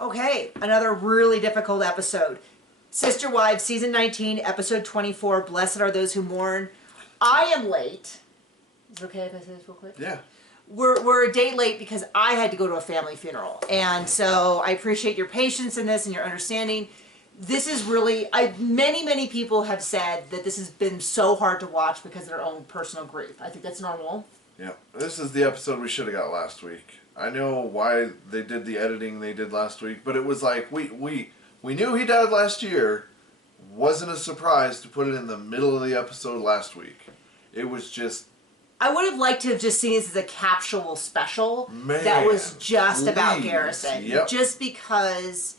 Okay, another really difficult episode. Sister Wives, Season 19, Episode 24, Blessed Are Those Who Mourn. I am late. Is it okay if I say this real quick? Yeah. We're a day late because I had to go to a family funeral. And so I appreciate your patience in this and your understanding. This is really, many people have said that this has been so hard to watch because of their own personal grief. I think that's normal. Yeah. This is the episode we should have got last week. I know why they did the editing they did last week, but it was like, we knew he died last year. Wasn't a surprise to put it in the middle of the episode last week. It was just... I would have liked to have just seen this as a capsule special that was just about Garrison. Yep. Just because...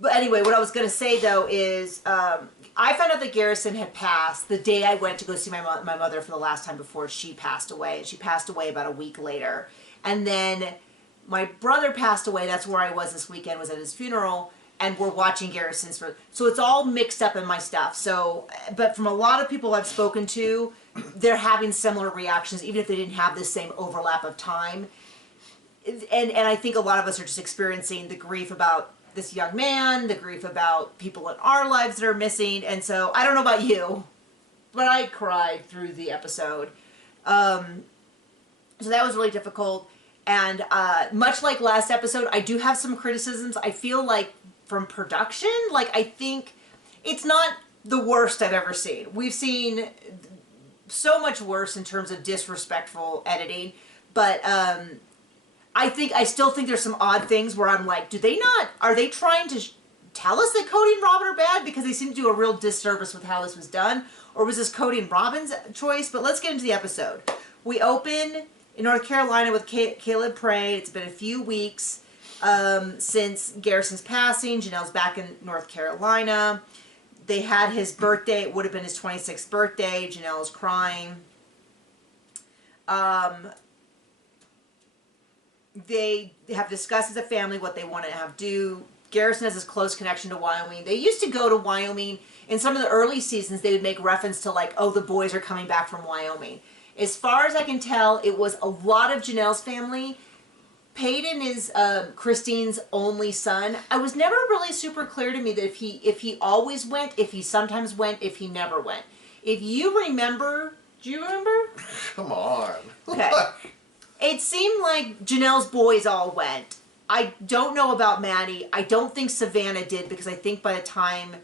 But anyway, what I was going to say, though, is I found out that Garrison had passed the day I went to go see my mother for the last time before she passed away. And she passed away about a week later. And then my brother passed away. That's where I was this weekend, was at his funeral. And we're watching Garrison's. So it's all mixed up in my stuff. So, but from a lot of people I've spoken to, they're having similar reactions, even if they didn't have the same overlap of time. And I think a lot of us are just experiencing the grief about this young man, the grief about people in our lives that are missing. And so I don't know about you, but I cried through the episode. So that was really difficult. And much like last episode, I do have some criticisms. I feel like from production, like I think it's not the worst I've ever seen. We've seen so much worse in terms of disrespectful editing, but I still think there's some odd things where I'm like, are they trying to tell us that Cody and Robin are bad? Because they seem to do a real disservice with how this was done. Or was this Cody and Robin's choice? But let's get into the episode. We open in North Carolina with Caleb Prey. It's been a few weeks since Garrison's passing. Janelle's back in North Carolina. They had his birthday. It would have been his 26th birthday. Janelle is crying. They have discussed as a family what they want to have do. Garrison has this close connection to Wyoming. They used to go to Wyoming. In some of the early seasons, they would make reference to like, oh, the boys are coming back from Wyoming. As far as I can tell, it was a lot of Janelle's family. Peyton is Christine's only son. I was never really super clear to me that if he always went, if he sometimes went, if he never went. If you remember, do you remember? Come on. Okay. It seemed like Janelle's boys all went. I don't know about Maddie. I don't think Savannah did, because I think by the time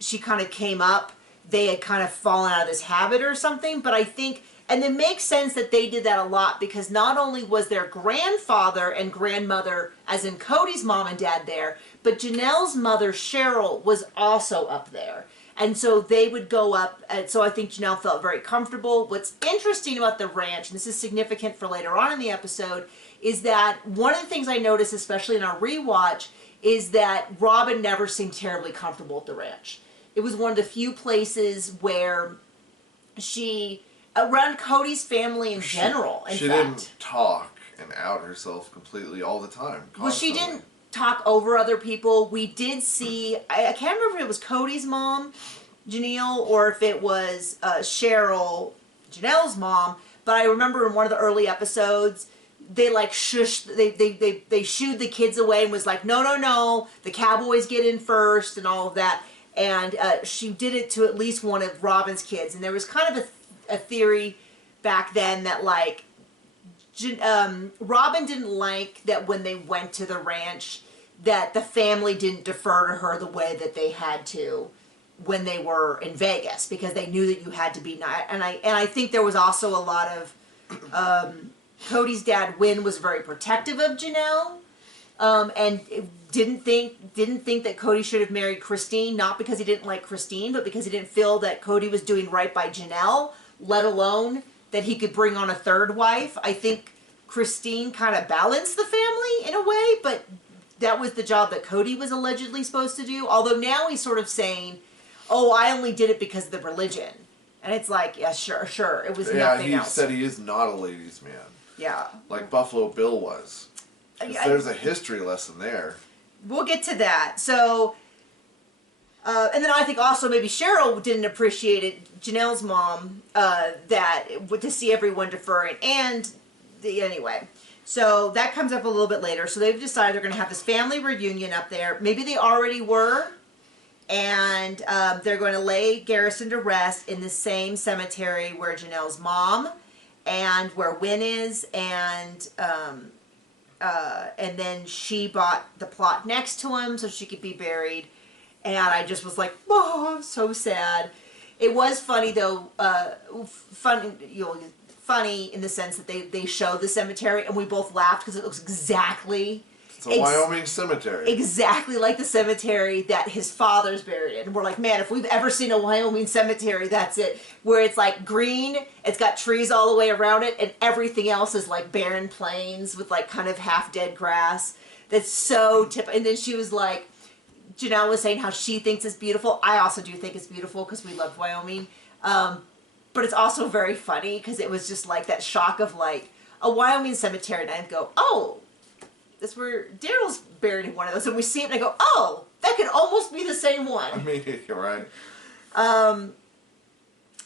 she kind of came up, they had kind of fallen out of this habit or something. But I think, and it makes sense that they did that a lot, because not only was their grandfather and grandmother, as in Cody's mom and dad, there, but Janelle's mother, Cheryl, was also up there. And so they would go up, and so I think Janelle felt very comfortable. What's interesting about the ranch, and this is significant for later on in the episode, is that one of the things I noticed, especially in our rewatch, is that Robin never seemed terribly comfortable at the ranch. It was one of the few places where she, around Cody's family in general, in fact. She didn't talk and out herself completely all the time. Constantly. Well, she didn't talk over other people. We did see, I can't remember if it was Cody's mom, Janelle, or if it was Cheryl, Janelle's mom, but I remember in one of the early episodes, they like shushed, they shooed the kids away and was like, no, the cowboys get in first and all of that. And she did it to at least one of Robin's kids. And there was kind of a theory back then that like, Robin didn't like that when they went to the ranch that the family didn't defer to her the way that they had to when they were in Vegas, because they knew that you had to be nice. And I think there was also a lot of Cody's dad, Wynn, was very protective of Janelle, and didn't think that Cody should have married Christine, not because he didn't like Christine, but because he didn't feel that Cody was doing right by Janelle, let alone that he could bring on a third wife. I think Christine kind of balanced the family in a way, but that was the job that Cody was allegedly supposed to do. Although now he's sort of saying, oh, I only did it because of the religion. And it's like, yeah, sure. It was nothing else. Yeah, he said he is not a ladies' man. Yeah. Like Buffalo Bill was. There's a history lesson there. We'll get to that. So, and then I think also maybe Cheryl didn't appreciate it, Janelle's mom, that to see everyone deferring. And anyway, So that comes up a little bit later. So they've decided they're going to have this family reunion up there. Maybe they already were. And they're going to lay Garrison to rest in the same cemetery where Janelle's mom and where Wynn is. And then she bought the plot next to him so she could be buried. And I just was like, oh, I'm so sad. It was funny though, funny in the sense that they showed the cemetery and we both laughed because it looks exactly. It's a Wyoming cemetery. Exactly like the cemetery that his father's buried in. And we're like, man, if we've ever seen a Wyoming cemetery, that's it. Where it's like green, it's got trees all the way around it, and everything else is like barren plains with like kind of half dead grass. That's so typical. And then she was like, Janelle was saying how she thinks it's beautiful. I also do think it's beautiful because we love Wyoming. But it's also very funny because it was just like that shock of like a Wyoming cemetery. And I'd go, oh, that's where Daryl's buried in one of those. And we see it and I go, oh, that could almost be the same one. I mean, you're right. And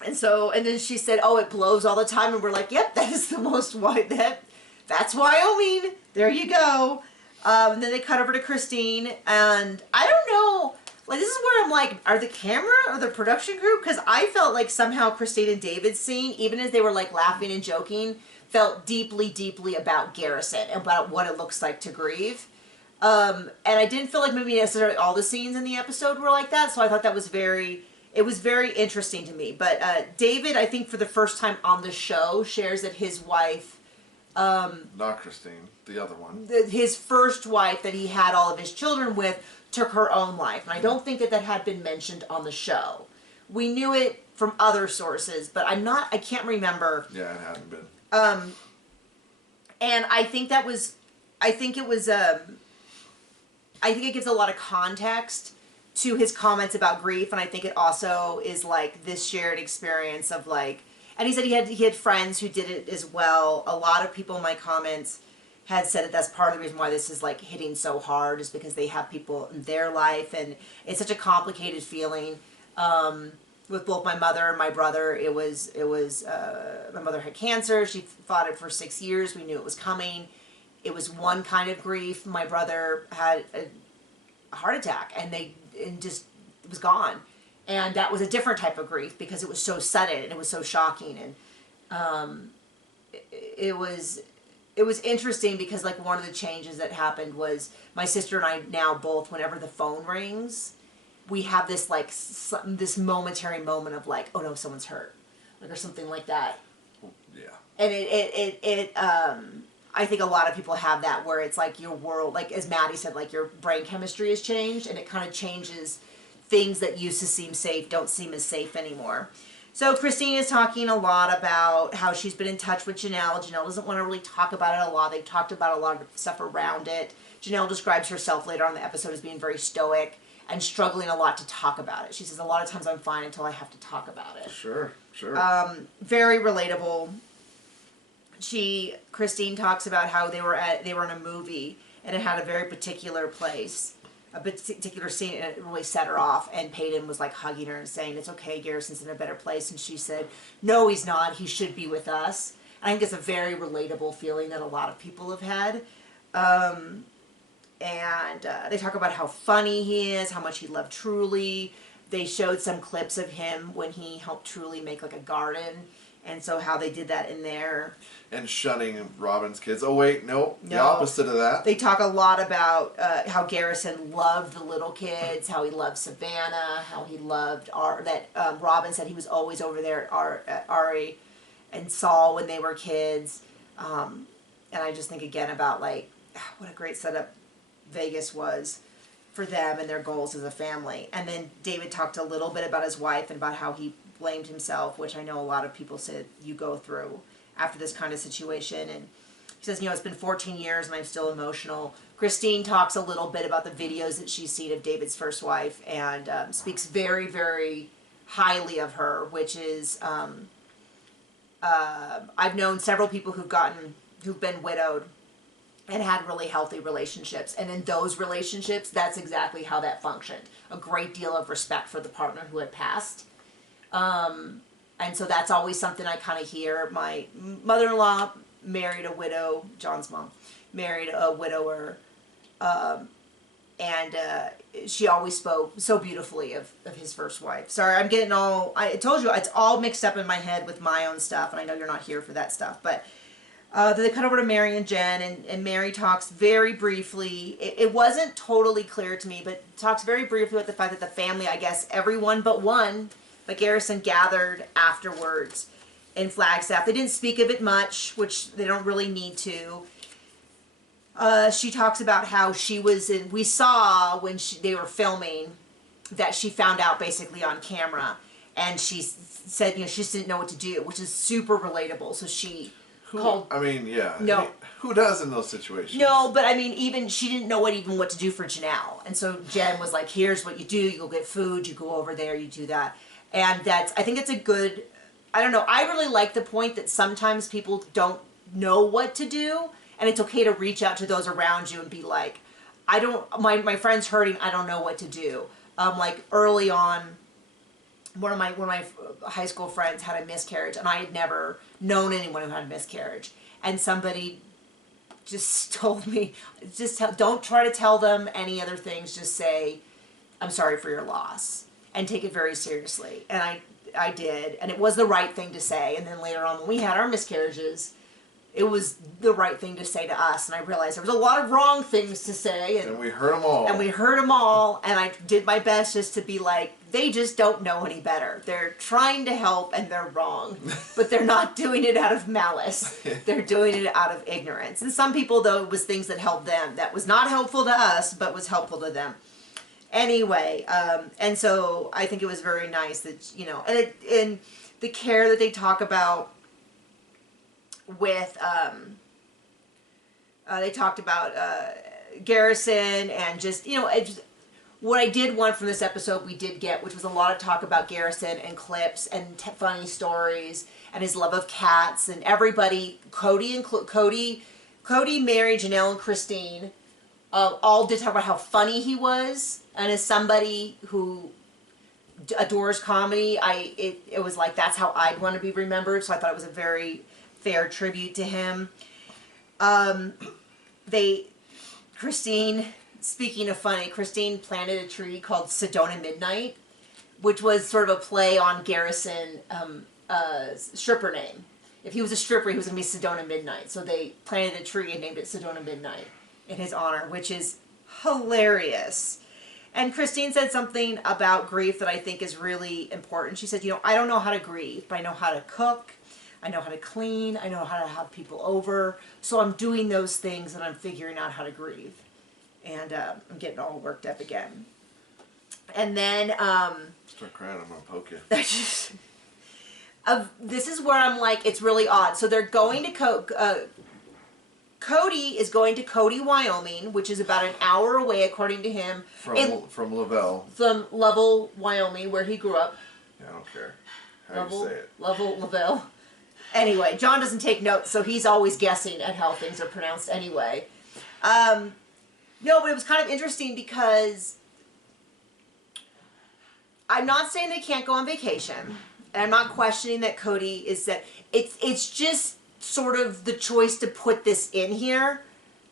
then she said, oh, it blows all the time. And we're like, yep, that is the most white. That's Wyoming. There you go. And then they cut over to Christine, and I don't know, like, this is where I'm like, are the camera or the production crew? Because I felt like somehow Christine and David's scene, even as they were like laughing and joking, felt deeply, deeply about Garrison, about what it looks like to grieve. And I didn't feel like maybe necessarily all the scenes in the episode were like that, so I thought that was very interesting to me. But David, I think for the first time on the show, shares that his wife, not Christine, the other one. His first wife that he had all of his children with took her own life. And I don't think that had been mentioned on the show. We knew it from other sources, but I can't remember. Yeah, it hadn't been. And I think it gives a lot of context to his comments about grief. And I think it also is like this shared experience of like, and he said he had friends who did it as well. A lot of people in my comments had said that that's part of the reason why this is like hitting so hard is because they have people in their life, and it's such a complicated feeling. With both my mother and my brother, it was my mother had cancer. She fought it for 6 years. We knew it was coming. It was one kind of grief. My brother had a heart attack, and it was gone. And that was a different type of grief because it was so sudden and it was so shocking. And it was interesting because like one of the changes that happened was my sister and I now both, whenever the phone rings, we have this like this momentary moment of like, oh no, someone's hurt, like, or something like that. Yeah. And I think a lot of people have that where it's like your world, like as Maddie said, like your brain chemistry has changed and it kind of changes. Things that used to seem safe don't seem as safe anymore. So Christine is talking a lot about how she's been in touch with Janelle. Janelle doesn't want to really talk about it a lot. They've talked about a lot of stuff around it. Janelle describes herself later on in the episode as being very stoic and struggling a lot to talk about it. She says, a lot of times I'm fine until I have to talk about it. Sure. Very relatable. Christine talks about how they were in a movie and it had a very particular place. A particular scene, and it really set her off, and Peyton was like hugging her and saying, it's okay, Garrison's in a better place, and she said, no, he's not, he should be with us. And I think it's a very relatable feeling that a lot of people have had. They talk about how funny he is, how much he loved Truly. They showed some clips of him when he helped Truly make like a garden, and so how they did that in there. And shunning Robin's kids. Oh wait, no, the opposite of that. They talk a lot about how Garrison loved the little kids, how he loved Savannah, how he loved Robin said he was always over there at Ari and Saul when they were kids. And I just think again about like what a great setup Vegas was for them and their goals as a family. And then David talked a little bit about his wife and about how he blamed himself, which I know a lot of people said you go through after this kind of situation. And he says, it's been 14 years and I'm still emotional. Christine talks a little bit about the videos that she's seen of David's first wife and speaks very, very highly of her, which is, I've known several people who've been widowed and had really healthy relationships. And in those relationships, that's exactly how that functioned. A great deal of respect for the partner who had passed. And so that's always something I kind of hear. My mother-in-law married a widow. John's mom married a widower, and she always spoke so beautifully of his first wife. Sorry, I'm getting all, I told you, it's all mixed up in my head with my own stuff, and I know you're not here for that stuff, but then they cut over to Mary and Jen, and Mary talks very briefly, it wasn't totally clear to me, but talks very briefly about the fact that the family, I guess everyone but Garrison gathered afterwards in Flagstaff. They didn't speak of it much, which they don't really need to. She talks about how she was in, we saw when they were filming that she found out basically on camera, and she said, she just didn't know what to do, which is super relatable. So she called. I mean, yeah. No. I mean, who does in those situations? No, but I mean, even she didn't know what to do for Janelle, and so Jen was like, "Here's what you do: you go get food, you go over there, you do that." And I think it's a good. I don't know. I really like the point that sometimes people don't know what to do. And it's okay to reach out to those around you and be like, my friend's hurting, I don't know what to do. Like early on, one of my high school friends had a miscarriage, and I had never known anyone who had a miscarriage. And somebody just told me, don't try to tell them any other things, just say, I'm sorry for your loss, and take it very seriously. And I did, and it was the right thing to say. And then later on, when we had our miscarriages, it was the right thing to say to us, and I realized there was a lot of wrong things to say. And we heard them all. And I did my best just to be like, they just don't know any better. They're trying to help, and they're wrong. But they're not doing it out of malice. They're doing it out of ignorance. And some people, though, it was things that helped them. That was not helpful to us, but was helpful to them. Anyway, and so I think it was very nice that, and the care that they talk about with they talked about Garrison, and just what I did want from this episode we did get, which was a lot of talk about Garrison and clips and funny stories and his love of cats, and everybody, Cody, Mary, Janelle, and Christine all did talk about how funny he was, and as somebody who adores comedy, it was like, that's how I'd want to be remembered. So I thought it was a very fair tribute to him. Christine, speaking of funny, Christine planted a tree called Sedona Midnight, which was sort of a play on Garrison, stripper name. If he was a stripper, he was going to be Sedona Midnight. So they planted a tree and named it Sedona Midnight in his honor, which is hilarious. And Christine said something about grief that I think is really important. She said, I don't know how to grieve, but I know how to cook. I know how to clean. I know how to have people over. So I'm doing those things, and I'm figuring out how to grieve. And I'm getting all worked up again. And then start crying, I'm gonna poke you. This is where I'm like, it's really odd. So they're going to Cody is going to Cody, Wyoming, which is about an hour away, according to him. From Lavelle. From Lovell, Wyoming, where he grew up. Yeah, I don't care how you say it. Lavelle. Anyway, John doesn't take notes, so he's always guessing at how things are pronounced anyway. No, but it was kind of interesting because I'm not saying they can't go on vacation, and I'm not questioning that Cody is that. It's just sort of the choice to put this in here,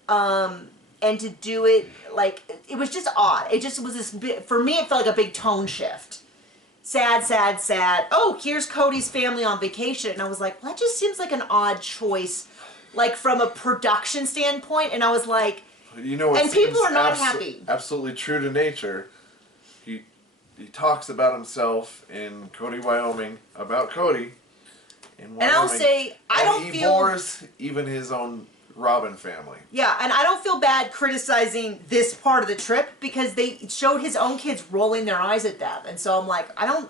and to do it, like, it was just odd. It just was this bit, for me, it felt like a big tone shift. Sad, sad, sad. Oh, here's Cody's family on vacation. And I was like, well, that just seems like an odd choice, like from a production standpoint. And I was like, and people are not happy. Absolutely true to nature. He talks about himself in Cody, Wyoming, about Cody in Wyoming. And I'll say, he bores even his own Robin family. Yeah, and I don't feel bad criticizing this part of the trip, because they showed his own kids rolling their eyes at them. And so I'm like, I don't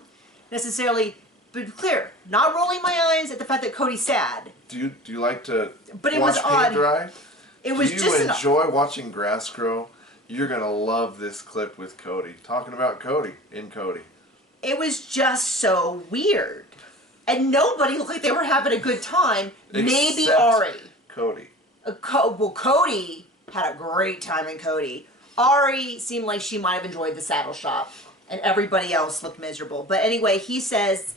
necessarily, but clear, not rolling my eyes at the fact that Cody's sad. Do you like to but it watch was paint odd. dry? It was Do just you enjoy watching grass grow? You're going to love this clip with Cody. Talking about Cody in Cody. It was just so weird. And nobody looked like they were having a good time. Maybe Ari. Cody. Well, Cody had a great time in Cody. Ari seemed like she might have enjoyed the saddle shop, and everybody else looked miserable. But anyway, he says,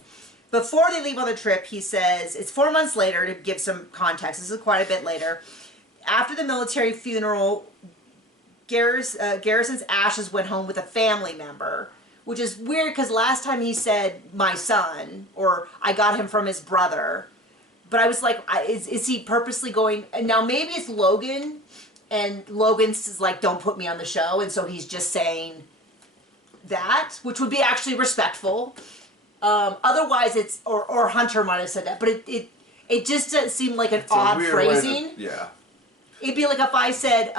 before they leave on the trip, he says, it's 4 months later, to give some context, this is quite a bit later. After the military funeral, Garrison's ashes went home with a family member, which is weird because last time he said, my son, or I got him from his brother. But I was like, is he purposely going, and now maybe it's Logan, and Logan's like, don't put me on the show, and so he's just saying that, which would be actually respectful. Otherwise, it's or Hunter might have said that, but it just doesn't seem like an odd phrasing. Yeah. It'd be like if I said,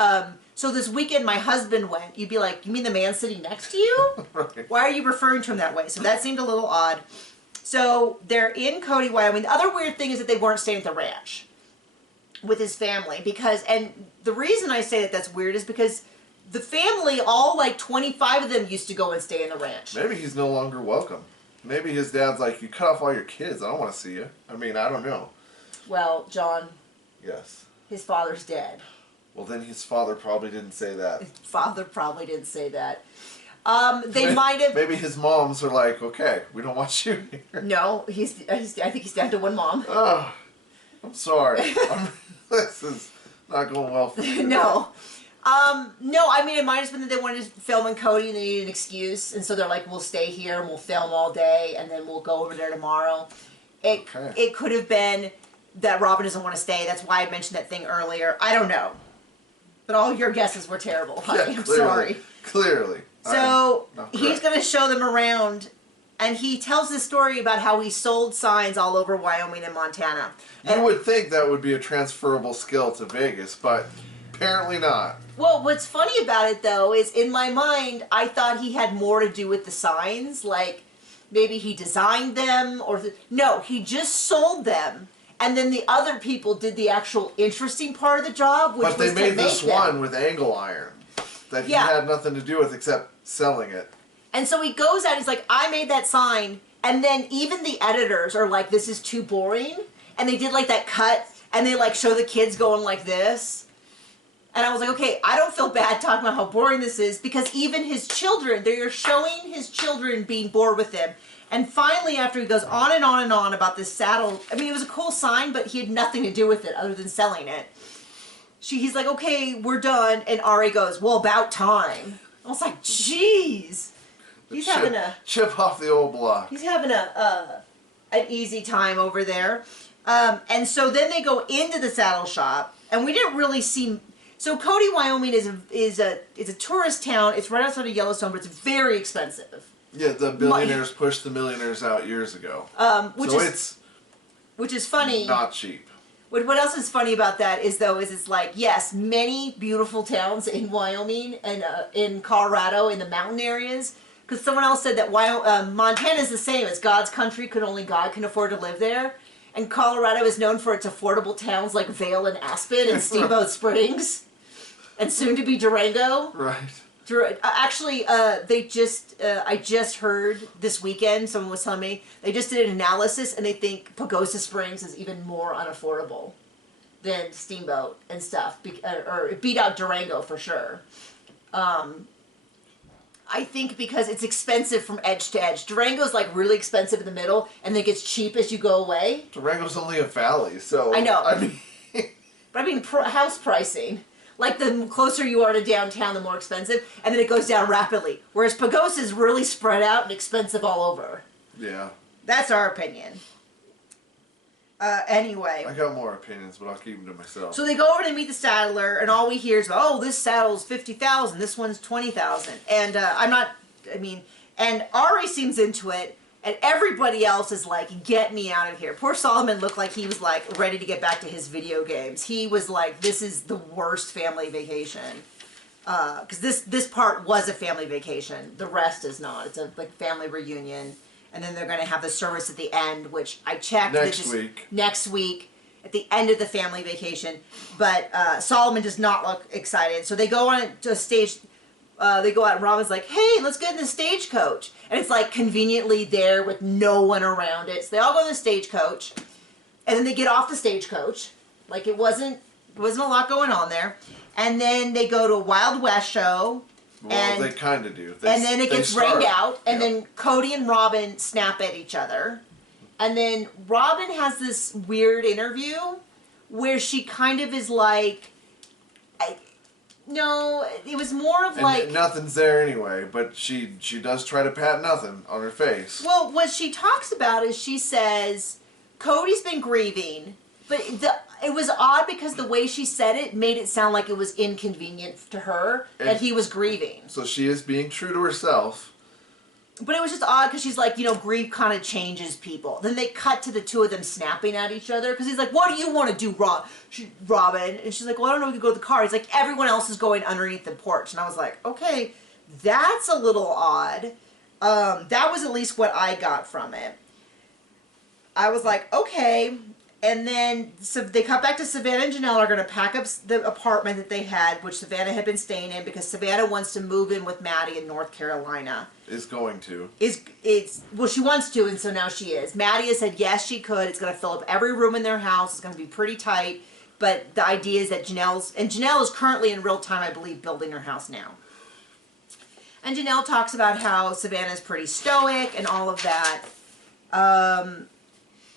so this weekend my husband went. You'd be like, you mean the man sitting next to you? Right. Why are you referring to him that way? So that seemed a little odd. So they're in Cody, Wyoming. The other weird thing is that they weren't staying at the ranch with his family and the reason I say that that's weird is because the family, all like 25 of them used to go and stay in the ranch. Maybe he's no longer welcome. Maybe his dad's like, you cut off all your kids. I don't want to see you. I mean, I don't know. Well, John. Yes. His father's dead. Well, then his father probably didn't say that. His father probably didn't say that. They might have. Maybe his moms are like, okay, we don't want you here. No, I think he's down to one mom. Oh, I'm sorry. This is not going well for you. No. No, I mean, it might have been that they wanted to film in Cody and they needed an excuse, and so they're like, we'll stay here and we'll film all day, and then we'll go over there tomorrow. It could have been that Robin doesn't want to stay. That's why I mentioned that thing earlier. I don't know. But all your guesses were terrible, honey. Yeah, I'm sorry. Clearly. So, he's going to show them around, and he tells this story about how he sold signs all over Wyoming and Montana. You would think that would be a transferable skill to Vegas, but apparently not. Well, what's funny about it, though, is in my mind, I thought he had more to do with the signs. Like, maybe he designed them, or... No, he just sold them, and then the other people did the actual interesting part of the job, which was to make them. But they made this one with angle iron that he had nothing to do with except selling it. And so he goes out, he's like, I made that sign, and then even the editors are like, this is too boring, and they did like that cut, and they like show the kids going like this. And I was like, okay, I don't feel bad talking about how boring this is, because even his children, they're showing his children being bored with him. And finally, after he goes on and on and on about this saddle, I mean, it was a cool sign, but he had nothing to do with it other than selling it. He's like, okay, we're done. And Ari goes, well, about time. I was like, jeez. He's having a... Chip off the old block. He's having an easy time over there. And so then they go into the saddle shop, and we didn't really see... So Cody, Wyoming is a tourist town. It's right outside of Yellowstone, but it's very expensive. Yeah, the billionaires pushed the millionaires out years ago. Which is funny. Not cheap. What else is funny about that is it's like, yes, many beautiful towns in Wyoming and in Colorado in the mountain areas. Because someone else said that Montana is the same. It's God's country. Only God can afford to live there. And Colorado is known for its affordable towns like Vail and Aspen and Steamboat Springs. And soon to be Durango. Right. Actually, I just heard this weekend, someone was telling me, they just did an analysis and they think Pagosa Springs is even more unaffordable than Steamboat and stuff. Or it beat out Durango for sure. I think because it's expensive from edge to edge. Durango's like really expensive in the middle and then it gets cheap as you go away. Durango's only a valley, so... I know. I mean... But I mean house pricing. Like, the closer you are to downtown, the more expensive, and then it goes down rapidly. Whereas Pagosa is really spread out and expensive all over. Yeah. That's our opinion. Anyway. I got more opinions, but I'll keep them to myself. So they go over to meet the saddler, and all we hear is, oh, this saddle's $50,000, this one's $20,000. And and Ari seems into it, and everybody else is like, get me out of here. Poor Solomon looked like he was like ready to get back to his video games. He was like, this is the worst family vacation. Because this part was a family vacation. The rest is not. It's a like family reunion. And then they're going to have the service at the end, which I checked. Next week, at the end of the family vacation. But Solomon does not look excited. So they go on to a stage... they go out and Robin's like, hey, let's get in the stagecoach. And it's like conveniently there with no one around it. So they all go in the stagecoach. And then they get off the stagecoach. Like it wasn't a lot going on there. And then they go to a Wild West show. Well, they kind of do. And then it gets rained out. And then Cody and Robin snap at each other. And then Robin has this weird interview where she kind of is like, no, it was more of and like... nothing's there anyway, but she does try to pat nothing on her face. Well, what she talks about is she says, Cody's been grieving, but it was odd because the way she said it made it sound like it was inconvenient to her that he was grieving. So she is being true to herself. But it was just odd because she's like, grief kind of changes people. Then they cut to the two of them snapping at each other because he's like, what do you want to do, Robin? And she's like, well, I don't know, we could go to the car. He's like, everyone else is going underneath the porch. And I was like, okay, that's a little odd. That was at least what I got from it. I was like, okay. And then so they cut back to Savannah and Janelle are going to pack up the apartment that they had, which Savannah had been staying in because Savannah wants to move in with Maddie in North Carolina. Is going to. Well, she wants to, and so now she is. Maddie has said yes, she could. It's going to fill up every room in their house. It's going to be pretty tight. But the idea is that Janelle is currently in real time, I believe, building her house now. And Janelle talks about how Savannah's pretty stoic and all of that.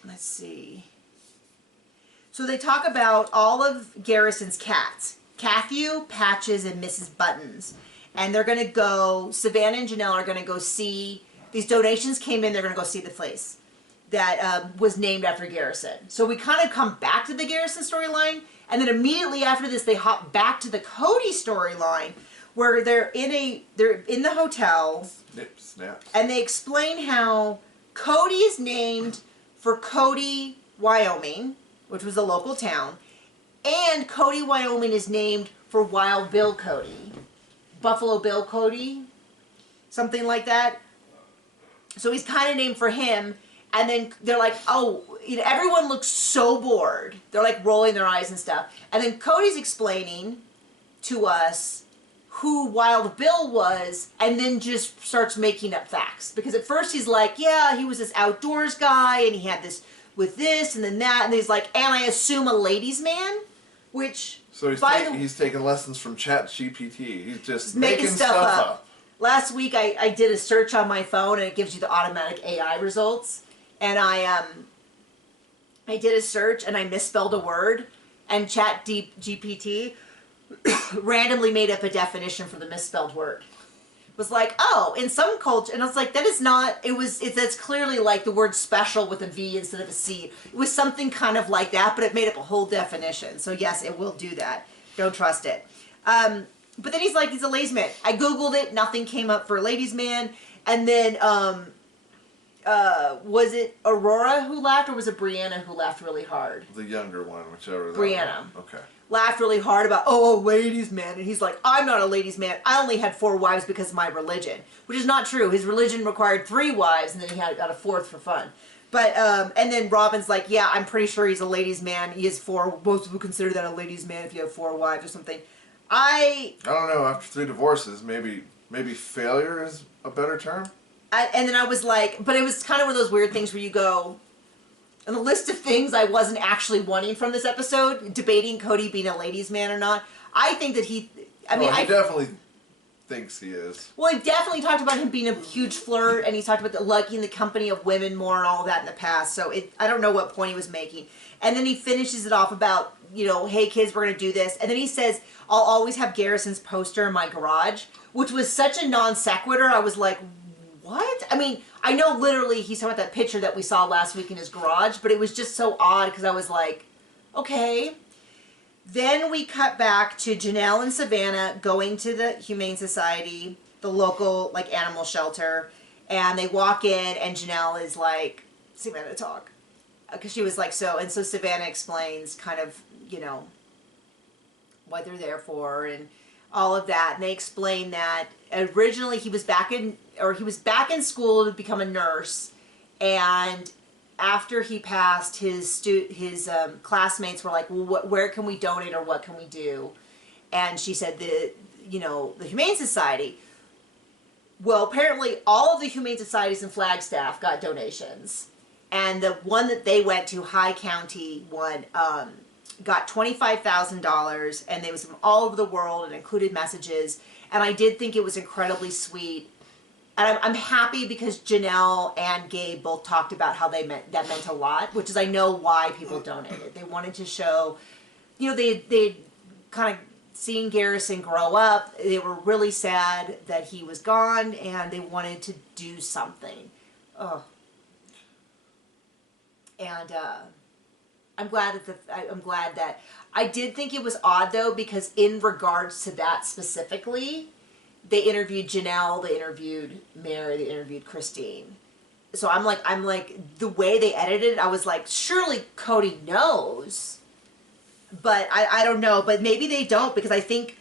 Let's see. So they talk about all of Garrison's cats. Cathew, Patches, and Mrs. Buttons. And they're going to go, Savannah and Janelle are going to go see, these donations came in, they're going to go see the place that was named after Garrison. So we kind of come back to the Garrison storyline, and then immediately after this they hop back to the Cody storyline, where they're in the hotel, Snaps. and they explain how Cody is named for Cody, Wyoming, which was a local town, and Cody, Wyoming is named for Wild Bill Cody. Buffalo Bill Cody, something like that. So he's kind of named for him. And then they're like, oh, everyone looks so bored. They're like rolling their eyes and stuff. And then Cody's explaining to us who Wild Bill was, and then just starts making up facts. Because at first he's like, yeah, he was this outdoors guy, and he had this with this, and then that, and he's like, and I assume a ladies' man, which... So he's taking lessons from ChatGPT. He's just making stuff up. Last week I did a search on my phone and it gives you the automatic AI results. And I did a search and I misspelled a word, and ChatGPT randomly made up a definition for the misspelled word. It was like, oh, in some culture, and I was like, that is not, that's clearly like the word special with a V instead of a C. It was something kind of like that, but it made up a whole definition. So yes, it will do that. Don't trust it. But then he's like, he's a ladies' man. I Googled it, nothing came up for a ladies' man. And then, was it Aurora who laughed, or was it Brianna who laughed really hard? The younger one, whichever. Brianna. Okay. Laughed really hard about, oh, a ladies' man. And he's like, I'm not a ladies' man. I only had 4 wives because of my religion. Which is not true. His religion required 3 wives, and then he got a 4th for fun. But, and then Robin's like, yeah, I'm pretty sure he's a ladies' man. He has 4. Most people consider that a ladies' man if you have 4 wives or something. I don't know. After 3 divorces, maybe failure is a better term. And then I was like, but it was kind of one of those weird things where you go, on the list of things I wasn't actually wanting from this episode, debating Cody being a ladies' man or not, I think that he definitely thinks he is. Well, he definitely talked about him being a huge flirt, and he talked about liking the company of women more and all of that in the past, so I don't know what point he was making. And then he finishes it off about, hey kids, we're going to do this. And then he says, I'll always have Garrison's poster in my garage, which was such a non sequitur. I was like, what? I mean, I know literally he's talking about that picture that we saw last week in his garage, but it was just so odd because I was like, okay. Then we cut back to Janelle and Savannah going to the Humane Society, the local animal shelter, and they walk in and Janelle is like, Savannah, talk. Because she was like, so Savannah explains kind of, what they're there for and all of that. And they explain that originally he was back in school to become a nurse, and after he passed, his classmates were like, well, where can we donate or what can we do? And she said the Humane Society. Well, apparently all of the Humane Societies in Flagstaff got donations, and the one that they went to, High County one, got $25,000, and it was from all over the world and included messages. And I did think it was incredibly sweet And I'm happy because Janelle and Gabe both talked about how that meant a lot, which is I know why people donated. They wanted to show, they kind of seen Garrison grow up. They were really sad that he was gone, and they wanted to do something. Oh. And I'm glad that I did think it was odd though, because in regards to that specifically, they interviewed Janelle, they interviewed Mary, they interviewed Christine. So I'm like the way they edited it, I was like, surely Cody knows, but I don't know, but maybe they don't, because I think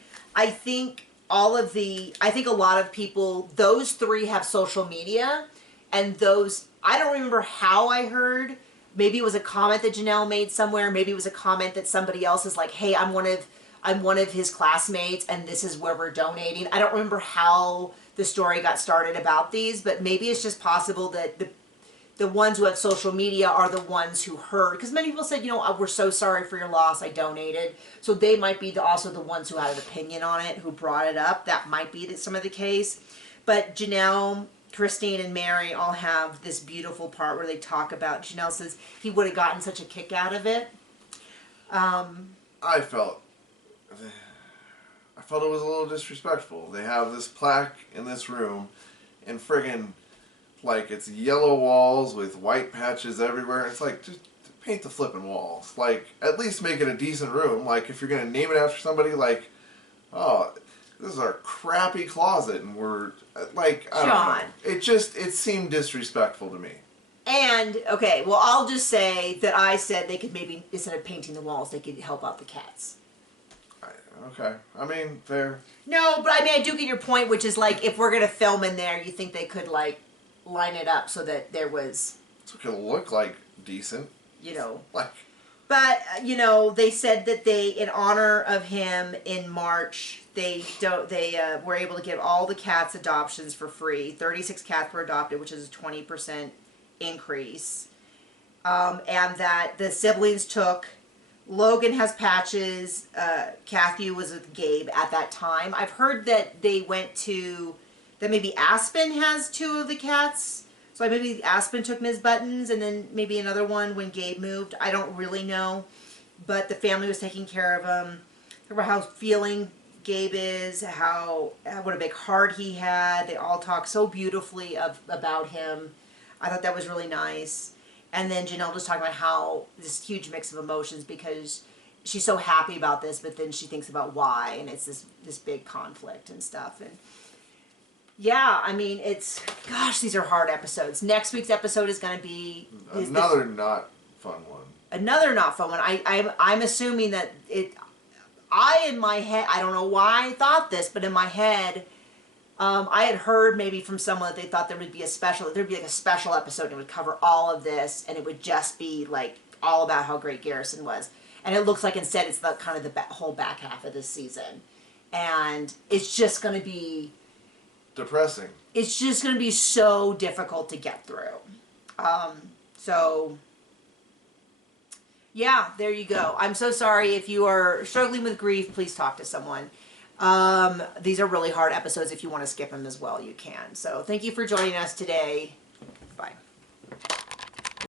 a lot of people, those three have social media, and I don't remember how I heard. Maybe it was a comment that Janelle made somewhere. Maybe it was a comment that somebody else is like, hey, I'm one of his classmates, and this is where we're donating. I don't remember how the story got started about these, but maybe it's just possible that the ones who have social media are the ones who heard. Because many people said, we're so sorry for your loss, I donated. So they might be also the ones who had an opinion on it, who brought it up. That might be some of the case. But Janelle, Christine, and Mary all have this beautiful part where they talk about, Janelle says he would have gotten such a kick out of it. I felt it was a little disrespectful. They have this plaque in this room, and friggin', like, it's yellow walls with white patches everywhere. It's like, just paint the flipping walls. Like, at least make it a decent room. Like, if you're gonna name it after somebody, like, oh, this is our crappy closet, and we're, like, I don't know. It seemed disrespectful to me. And, okay, well, I'll just say that I said they could maybe, instead of painting the walls, they could help out the cats. Okay. I mean, fair. No, but I mean, I do get your point, which is, like, if we're going to film in there, you think they could, like, line it up so that there was... So it could look, like, decent. Like... But, they said that in honor of him in March, they were able to give all the cats adoptions for free. 36 cats were adopted, which is a 20% increase. And that the siblings took... Logan has patches. Kathy was with Gabe at that time. I've heard that that maybe Aspen has 2 of the cats. So maybe Aspen took Ms. Buttons, and then maybe another one when Gabe moved. I don't really know. But the family was taking care of him. Remember how feeling Gabe is, what a big heart he had. They all talk so beautifully about him. I thought that was really nice. And then Janelle was talking about how this huge mix of emotions, because she's so happy about this, but then she thinks about why, and it's this big conflict and stuff. And yeah, I mean, these are hard episodes. Next week's episode is going to be another not fun one. Another not fun one. I'm assuming that in my head, I don't know why I thought this, but in my head, I had heard maybe from someone that they thought there'd be like a special episode, and it would cover all of this, and it would just be like all about how great Garrison was. And it looks like instead it's the whole back half of this season, and it's just going to be depressing. It's just going to be so difficult to get through. So yeah, there you go. I'm so sorry if you are struggling with grief. Please talk to someone. These are really hard episodes. If you want to skip them as well, you can. So thank you for joining us today. Bye.